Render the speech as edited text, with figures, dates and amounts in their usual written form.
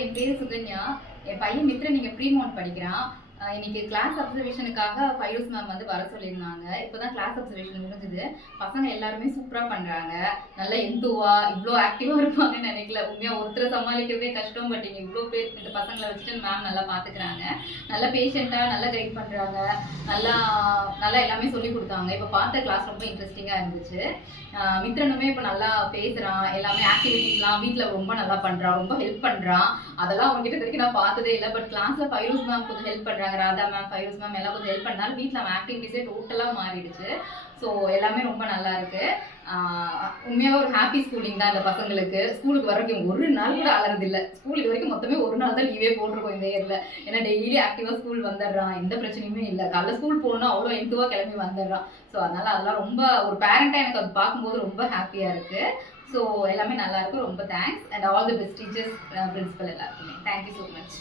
என் பேர் சுகன்யா. என் பையன் மித்ரன் இங்க ப்ரீமோன் படிக்கிறான். இன்னைக்கு கிளாஸ் அப்சர்வேஷனுக்காக ஃபைரோஸ் மேம் வந்து வர சொல்லியிருந்தாங்க. இப்போதான் கிளாஸ் அப்சர்வேஷன் முடிஞ்சுது. பசங்க எல்லாருமே சூப்பரா பண்றாங்க. நல்ல எந்துவா இவ்வளோ ஆக்டிவா இருப்பாங்கன்னு நினைக்கல. உண்மையா ஒருத்தரை சமாளிக்கிறதே கஷ்டம். பட் இங்க இவ்வளோ பேர் இந்த பசங்களை வச்சுட்டு மேம் நல்லா பாத்துக்கிறாங்க. நல்லா பேஷண்டா நல்லா கைட் பண்றாங்க. நல்லா நல்லா எல்லாமே சொல்லி கொடுத்தாங்க. இப்போ பார்த்த கிளாஸ் ரொம்ப இன்ட்ரெஸ்டிங்கா இருந்துச்சு. மித்ரனுமே இப்போ நல்லா பேசுறான். எல்லாமே ஆக்டிவிட்டிஸ்லாம் வீட்டில் ரொம்ப நல்லா பண்றான். ரொம்ப ஹெல்ப் பண்றான். அதெல்லாம் அவங்ககிட்ட வரைக்கும் நான் பார்த்ததே இல்லை. பட் கிளாஸ்ல ஃபைரோஸ் மேம் கொஞ்சம் ஹெல்ப் பண்றாங்க. ராதா மேம், ஃபைரோஸ் மேம் எல்லாம் கொஞ்சம் ஹெல்ப் பண்ணாலும் வீட்டில் அவன் ஆக்டிவிட்டிஸே டோட்டலாக மாறிடுச்சு. ஸோ எல்லாமே ரொம்ப நல்லா இருக்கு. உண்மையாக ஒரு ஹாப்பி ஸ்கூலிங் தான் இந்த பசங்களுக்கு. ஸ்கூலுக்கு வரைக்கும் ஒரு நாள் கூட அலறது இல்லை. ஸ்கூலுக்கு வரைக்கும் மொத்தமே ஒரு நாள் தான் லீவே போட்டிருக்கோம் இந்த இயர்ல. ஏன்னா டெய்லி ஆக்டிவா ஸ்கூல் வந்துடுறான். எந்த பிரச்சனையுமே இல்லை. காலைல ஸ்கூல் போகணும்னா அவ்வளோ எந்துவா கிளம்பி வந்துடுறான். ஸோ அதனால அதெல்லாம் ரொம்ப ஒரு பேரண்டா எனக்கு அது பார்க்கும்போது ரொம்ப ஹாப்பியா இருக்கு. ஸோ எல்லாமே நல்லா இருக்கும். ரொம்ப thanks and all the best teachers, principal எல்லாருக்குமே. Thank you so much.